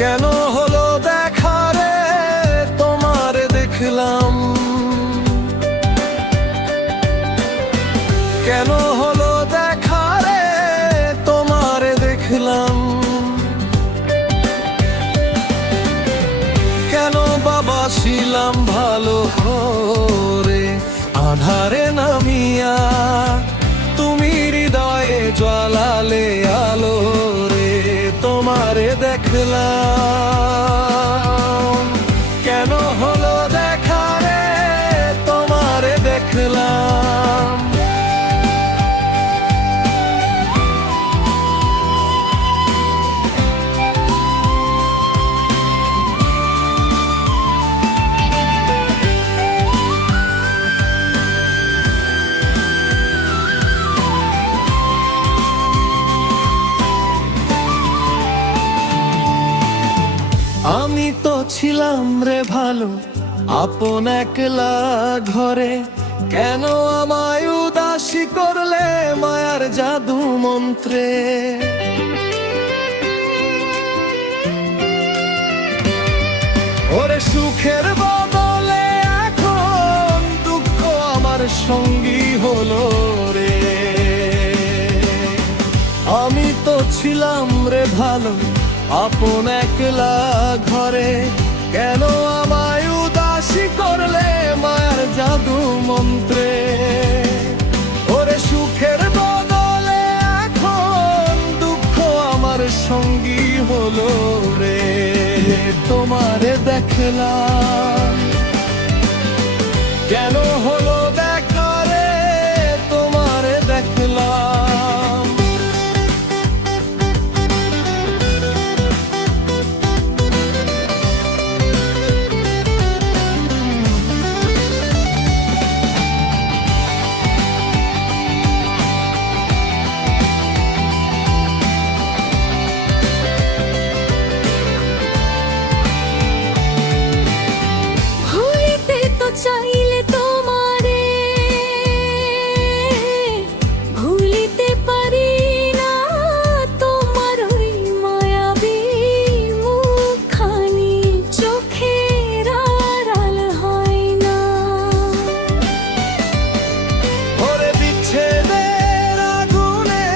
কেন হলো দেখা রে তোমার দেখলাম, কেন হলো দেখা রে তোমার দেখলাম, কেন বাবা ছিলাম ভালো করে আধারে নামিয়া তুমি হৃদয়ে জ্বালালে আলো রে তোমারে দেখলাম। কেন হলো দেখা রে তোমারে দেখলাম। আমি তো ছিলাম রে ভালো আপন একলা ঘরে, কেন আমায় উদাসী করলে মায়ার জাদু মন্ত্রে। ওরে সুখের বদলে এখন দুঃখ আমার সঙ্গী হলো রে। আমি তো ছিলাম রে ভালো আপন একলা ঘরে, কেন আমায় উদাসী করলে মায়ার জাদু মন্ত্রে। ওরে সুখের বদলে এখন দুঃখ আমার সঙ্গী হলো রে তোমারে দেখলাম। কেন হলো দেখা রে তোমারে দেখলাম। চাইলে তোমারে ভুলিতে পারি না, তোমার ওই মায়াবী মুখখানি চোখের আড়াল হয় না। ওরে বিচ্ছেদের আগুনে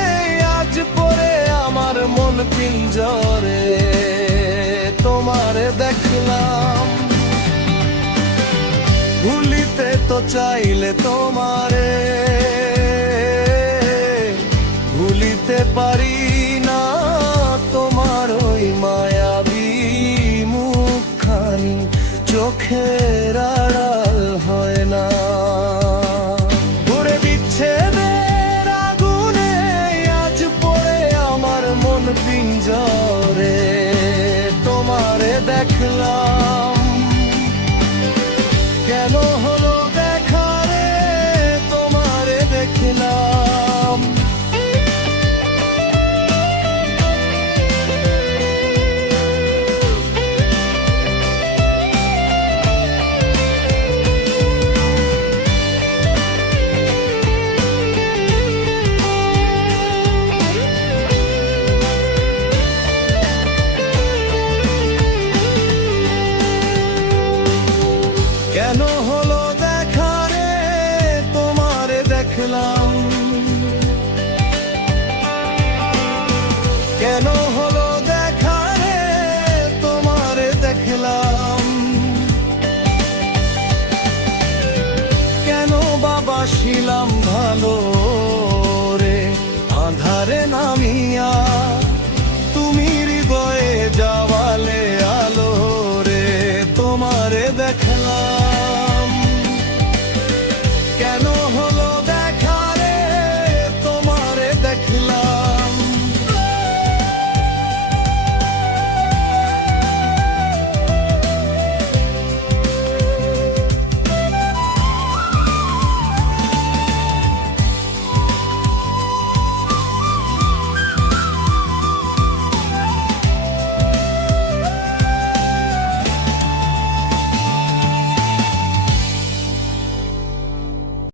আজ পড়ে আমার মন পিঞ্জরে তোমারে দেখলাম। ভুলিতে তো চাইলে তোমারে